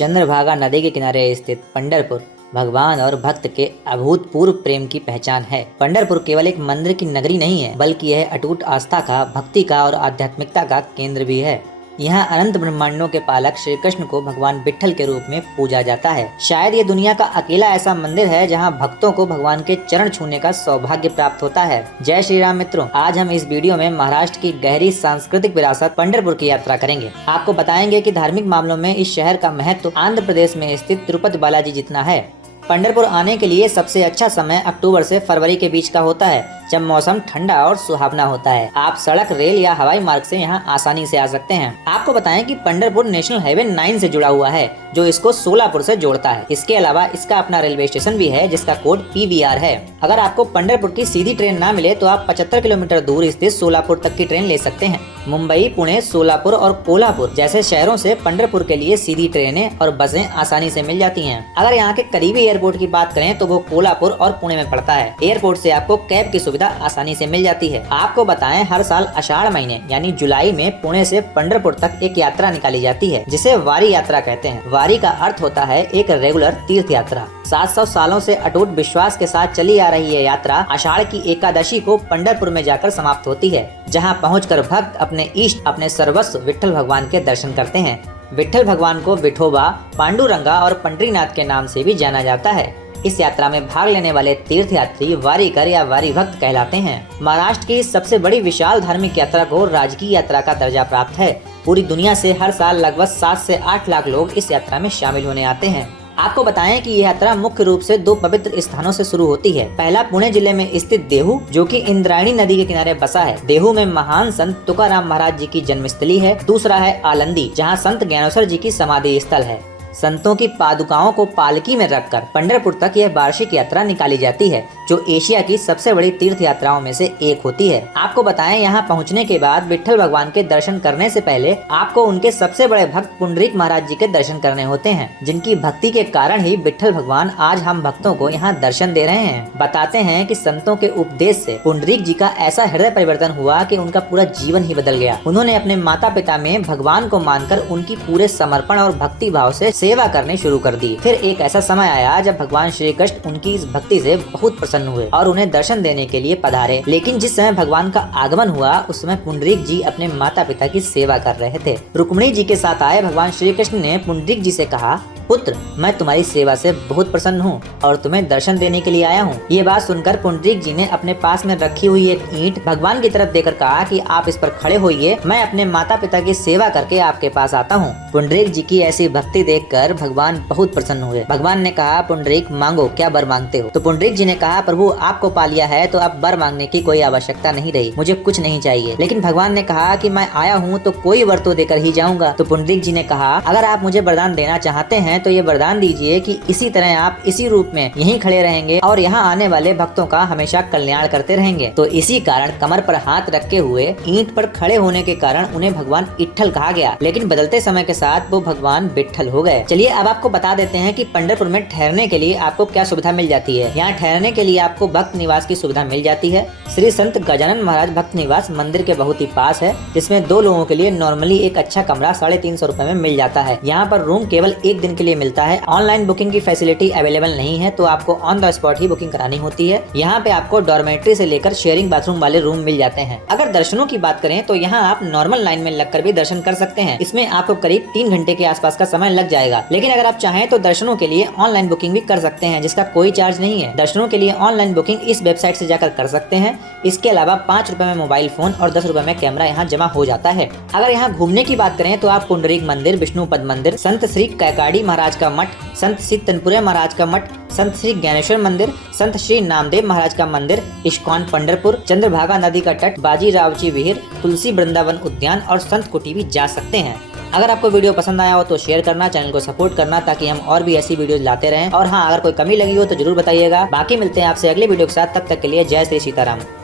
चंद्रभागा नदी के किनारे स्थित पंढरपुर भगवान और भक्त के अभूतपूर्व प्रेम की पहचान है। पंढरपुर केवल एक मंदिर की नगरी नहीं है, बल्कि यह अटूट आस्था का, भक्ति का और आध्यात्मिकता का केंद्र भी है। यहाँ अनंत ब्रह्मांडों के पालक श्री कृष्ण को भगवान विट्ठल के रूप में पूजा जाता है। शायद ये दुनिया का अकेला ऐसा मंदिर है जहाँ भक्तों को भगवान के चरण छूने का सौभाग्य प्राप्त होता है। जय श्री राम मित्रों, आज हम इस वीडियो में महाराष्ट्र की गहरी सांस्कृतिक विरासत पंढरपुर की यात्रा करेंगे। आपको बताएंगे कि धार्मिक मामलों में इस शहर का महत्व आंध्र प्रदेश में स्थित तिरुपति बालाजी जितना है। पंढरपुर आने के लिए सबसे अच्छा समय अक्टूबर से फरवरी के बीच का होता है, जब मौसम ठंडा और सुहावना होता है। आप सड़क, रेल या हवाई मार्ग से यहाँ आसानी से आ सकते हैं। आपको बताएं कि पंढरपुर नेशनल हाईवे 9 से जुड़ा हुआ है, जो इसको सोलापुर से जोड़ता है। इसके अलावा इसका अपना रेलवे स्टेशन भी है, जिसका कोड PVR है। अगर आपको पंढरपुर की सीधी ट्रेन ना मिले तो आप 75 किलोमीटर दूर स्थित सोलापुर तक की ट्रेन ले सकते हैं। मुंबई, पुणे, सोलापुर और कोल्हापुर जैसे शहरों से पंढरपुर के लिए सीधी ट्रेनें और बसें आसानी से मिल जाती हैं। अगर यहाँ के करीबी एयरपोर्ट की बात करें तो वो कोल्हापुर और पुणे में पड़ता है। एयरपोर्ट से आपको कैब की सुविधा आसानी से मिल जाती है। आपको बताएं, हर साल आषाढ़ महीने यानी जुलाई में पुणे से पंढरपुर तक एक यात्रा निकाली जाती है, जिसे वारी यात्रा कहते हैं। वारी का अर्थ होता है एक रेगुलर तीर्थ यात्रा। 700 सालों से अटूट विश्वास के साथ चली आ रही है यात्रा आषाढ़ की एकादशी को पंढरपुर में जाकर समाप्त होती है, जहां पहुंचकर भक्त अपने इष्ट, अपने सर्वस्व विट्ठल भगवान के दर्शन करते हैं। विट्ठल भगवान को विठोबा, पांडुरंगा और पंडरीनाथ के नाम से भी जाना जाता है। इस यात्रा में भाग लेने वाले तीर्थयात्री वारीकर या वारी भक्त कहलाते हैं। महाराष्ट्र की सबसे बड़ी विशाल धार्मिक यात्रा को राजकीय यात्रा का दर्जा प्राप्त है। पूरी दुनिया से हर साल लगभग 7 से 8 लाख लोग इस यात्रा में शामिल होने आते हैं। आपको बताएं कि यह यात्रा मुख्य रूप से 2 पवित्र स्थानों से शुरू होती है। पहला पुणे जिले में स्थित देहू, जो कि इंद्रायणी नदी के किनारे बसा है। देहू में महान संत तुकाराम महाराज जी की जन्मस्थली है। दूसरा है आलंदी, जहां संत ज्ञानेश्वर जी की समाधि स्थल है। संतों की पादुकाओं को पालकी में रखकर पंढरपुर तक यह वार्षिक यात्रा निकाली जाती है, जो एशिया की सबसे बड़ी तीर्थ यात्राओं में से एक होती है। आपको बताएं, यहाँ पहुँचने के बाद विट्ठल भगवान के दर्शन करने से पहले आपको उनके सबसे बड़े भक्त पुंडरीक महाराज जी के दर्शन करने होते हैं, जिनकी भक्ति के कारण ही विट्ठल भगवान आज हम भक्तों को यहाँ दर्शन दे रहे हैं। बताते हैं कि संतों के उपदेश से पुंडरीक जी का ऐसा हृदय परिवर्तन हुआ कि उनका पूरा जीवन ही बदल गया। उन्होंने अपने माता पिता में भगवान को मानकर उनकी पूरे समर्पण और भक्ति भाव से सेवा करनी शुरू कर दी। फिर एक ऐसा समय आया जब भगवान श्री कृष्ण उनकी इस भक्ति से बहुत प्रसन्न हुए और उन्हें दर्शन देने के लिए पधारे। लेकिन जिस समय भगवान का आगमन हुआ, उस समय पुंडरीक जी अपने माता पिता की सेवा कर रहे थे। रुक्मिणी जी के साथ आए भगवान श्री कृष्ण ने पुंडरीक जी से कहा, पुत्र, मैं तुम्हारी सेवा से बहुत प्रसन्न हूँ और तुम्हें दर्शन देने के लिए आया हूँ। ये बात सुनकर पुंडरीक जी ने अपने पास में रखी हुई एक ईंट भगवान की तरफ देकर कहा कि आप इस पर खड़े होइए, मैं अपने माता पिता की सेवा करके आपके पास आता हूँ। पुंडरीक जी की ऐसी भक्ति देखकर भगवान बहुत प्रसन्न हुए। भगवान ने कहा, पुंडरीक, मांगो, क्या वर मांगते हो? तो पुंडरीक जी ने कहा, प्रभु, आपको पा लिया है तो अब वर मांगने की कोई आवश्यकता नहीं रही, मुझे कुछ नहीं चाहिए। लेकिन भगवान ने कहा कि मैं आया हूँ तो कोई वर तो देकर ही जाऊंगा। तो पुंडरीक जी ने कहा, अगर आप मुझे वरदान देना चाहते हैं तो ये वरदान दीजिए कि इसी तरह आप इसी रूप में यहीं खड़े रहेंगे और यहाँ आने वाले भक्तों का हमेशा कल्याण करते रहेंगे। तो इसी कारण कमर पर हाथ रखे हुए ईंट पर खड़े होने के कारण उन्हें भगवान इट्ठल कहा गया। लेकिन बदलते समय के साथ वो भगवान विट्ठल हो गए। चलिए अब आपको बता देते हैं कि पंढरपुर में ठहरने के लिए आपको क्या सुविधा मिल जाती है। यहाँ ठहरने के लिए आपको भक्त निवास की सुविधा मिल जाती है। श्री संत गजानन महाराज भक्त निवास मंदिर के बहुत ही पास है, जिसमें 2 लोगों के लिए नॉर्मली एक अच्छा कमरा 350 रुपए में मिल जाता है। यहाँ पर रूम केवल 1 दिन के लिए मिलता है। ऑनलाइन बुकिंग की फैसिलिटी अवेलेबल नहीं है, तो आपको on the spot he booking करानी होती है। यहाँ पे आपको डॉर्मेट्री से लेकर शेयरिंग बाथरूम वाले रूम मिल जाते हैं। अगर दर्शनों की बात करें तो यहाँ आप नॉर्मल लाइन में लगकर भी दर्शन कर सकते हैं। इसमें आपको करीब 3 घंटे के आसपास का समय लग जाएगा। लेकिन अगर आप चाहें तो दर्शनों के लिए ऑनलाइन बुकिंग भी कर सकते हैं, जिसका कोई चार्ज नहीं है। दर्शनों के लिए ऑनलाइन बुकिंग इस वेबसाइट से जाकर कर सकते हैं। इसके अलावा 5 रुपए में मोबाइल फोन और 10 रुपए में कैमरा यहाँ जमा हो जाता है। अगर यहाँ घूमने की बात करें तो आप पुंडरीक मंदिर, विष्णुपद मंदिर, संत श्री कैकाड़ी महाराज का मठ, संत श्री तनपुरे महाराज का मठ, संत श्री ज्ञानेश्वर मंदिर, संत श्री नामदेव महाराज का मंदिर, इस्कॉन पंढरपुर, चंद्रभागा नदी का तट, बाजी रावची विहिर, तुलसी वृंदावन उद्यान और संत कुटी भी जा सकते हैं। अगर आपको वीडियो पसंद आया हो तो शेयर करना, चैनल को सपोर्ट करना, ताकि हम और भी ऐसी वीडियो लाते रहें। और हाँ, अगर कोई कमी लगी हो तो जरूर बताइएगा। बाकी मिलते हैं आपसे अगले वीडियो के साथ, तब तक के लिए जय श्री सीताराम।